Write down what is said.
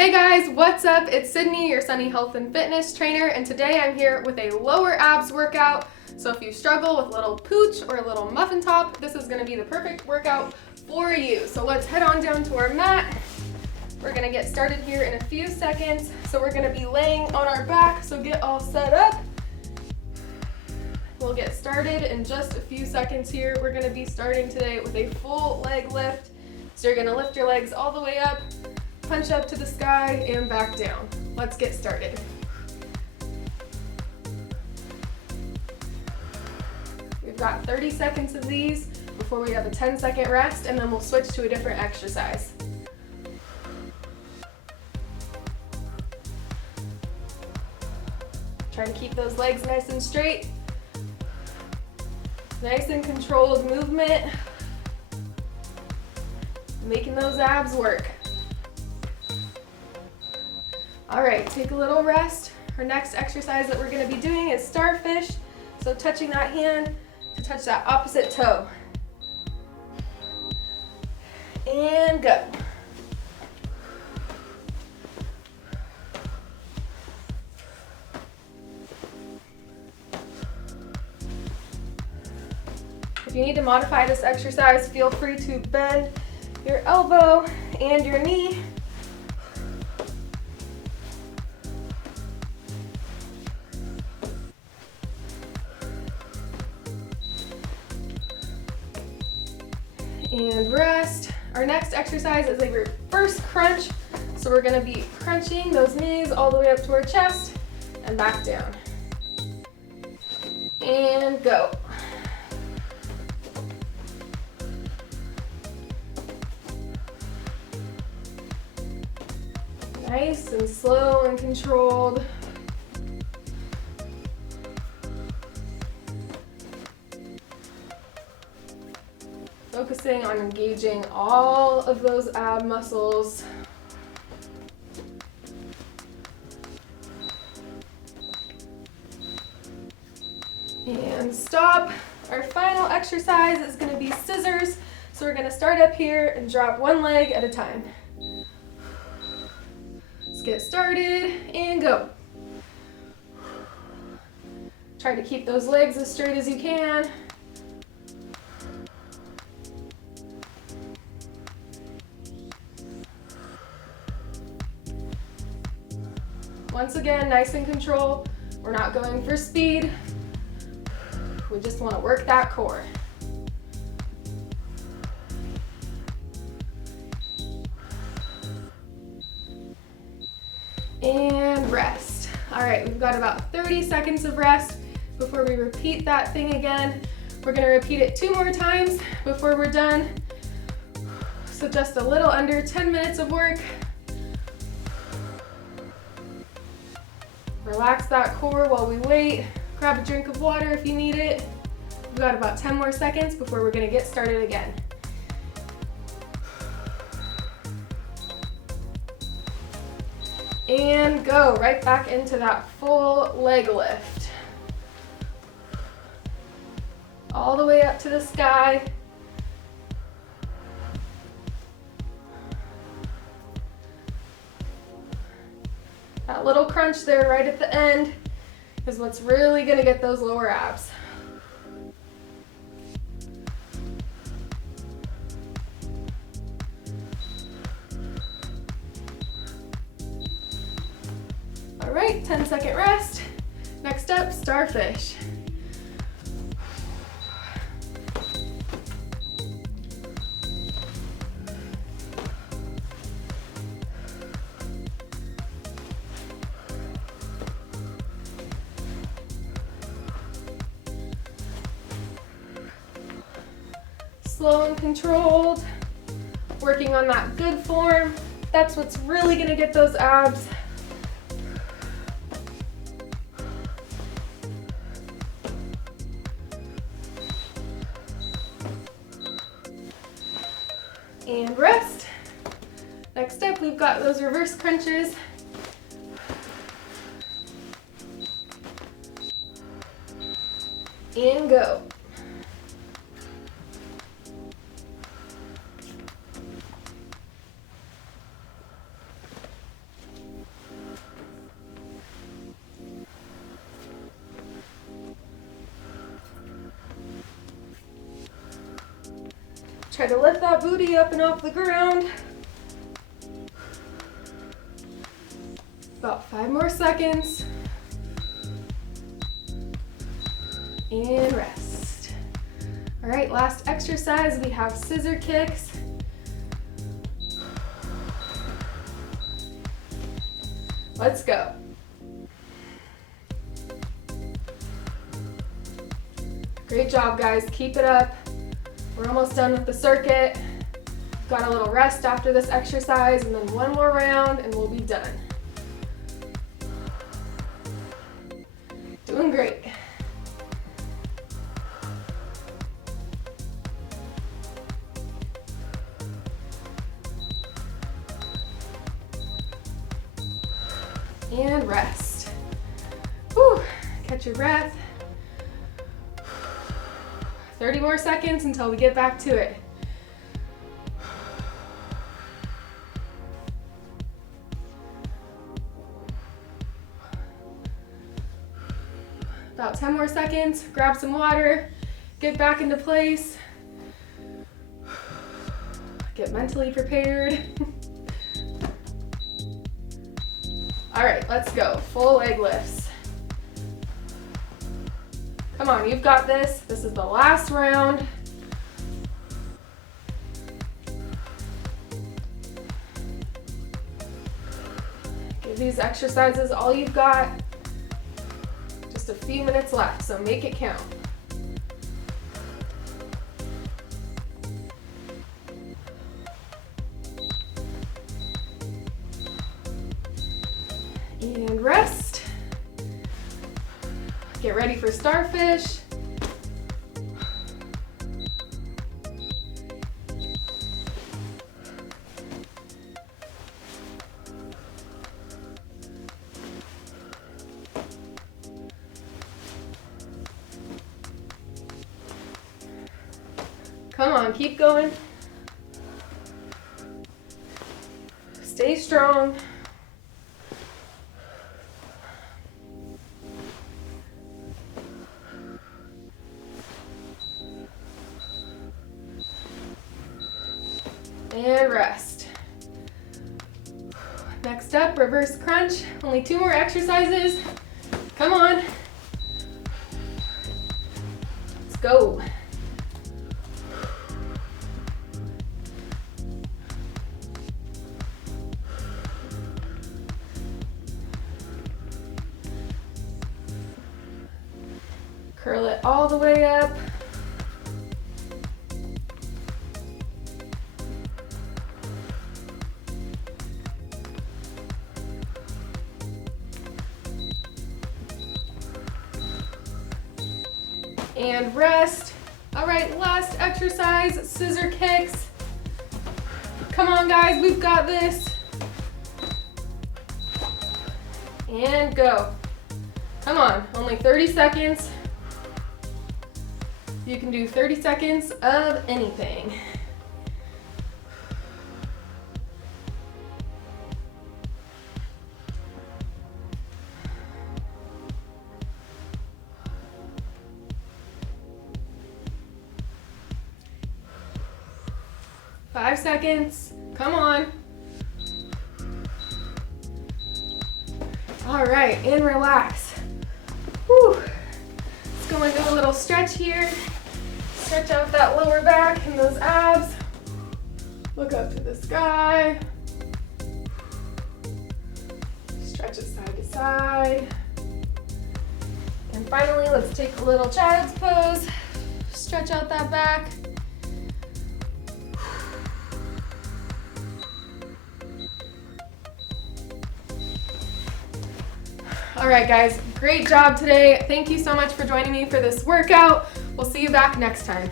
Hey guys, what's up? It's Sydney, your Sunny Health and Fitness trainer, and today I'm here with a lower abs workout. So if you struggle with a little pooch or a little muffin top, this is gonna be the perfect workout for you. So let's head on down to our mat. We're gonna get started here in a few seconds. So we're gonna be laying on our back, so get all set up. We'll get started in just a few seconds here. We're gonna be starting today with a full leg lift. So you're gonna lift your legs all the way up, punch up to the sky, and back down. Let's get started. We've got 30 seconds of these before we have a 10-second rest, and then we'll switch to a different exercise. Try to keep those legs nice and straight. Nice and controlled movement. Making those abs work. All right, take a little rest. Our next exercise that we're gonna be doing is Starfish. So touching that hand to touch that opposite toe. And go. If you need to modify this exercise, feel free to bend your elbow and your knee. And rest. Our next exercise is a reverse crunch. So we're gonna be crunching those knees all the way up to our chest and back down. And go. Nice and slow and controlled. Focusing on engaging all of those ab muscles. And stop. Our final exercise is going to be scissors. So we're going to start up here and drop one leg at a time. Let's get started and go. Try to keep those legs as straight as you can. Once again, nice and control. We're not going for speed. We just want to work that core. And rest. All right, we've got about 30 seconds of rest before we repeat that thing again. We're going to repeat it 2 more times before we're done. So just a little under 10 minutes of work. Relax that core while we wait. Grab a drink of water if you need it. We've got about 10 more seconds before we're going to get started again. And go right back into that full leg lift. All the way up to the sky. That little crunch there right at the end is what's really going to get those lower abs. All right, 10-second rest. Next up, Starfish. Slow and controlled, working on that good form. That's what's really gonna get those abs. And rest. Next up, we've got those reverse crunches. And go. Try to lift that booty up and off the ground. About 5 more seconds. And rest. All right, last exercise, we have scissor kicks. Let's go. Great job, guys. Keep it up. We're almost done with the circuit. Got a little rest after this exercise, and then one more round, and we'll be done. Doing great. And rest. Whew. Catch your breath. 30 more seconds until we get back to it. About 10 more seconds. Grab some water. Get back into place. Get mentally prepared. All right, let's go. Full leg lifts. Come on, you've got this. This is the last round. Give these exercises all you've got. Just a few minutes left, so make it count. And rest. Get ready for Starfish. Come on, keep going. Stay strong. And rest. Next up, reverse crunch. Only 2 more exercises. Come on. Let's go. Curl it all the way up. And rest. All right, last exercise, scissor kicks. Come on, guys, we've got this. And go. Come on, only 30 seconds. You can do 30 seconds of anything. Five seconds. Come on. All right, and relax. Whew. Let's go into a little stretch here. Stretch out that lower back and those abs. Look up to the sky. Stretch it side to side. And finally, let's take a little child's pose. Stretch out that back. All right, guys, great job today. Thank you so much for joining me for this workout. We'll see you back next time.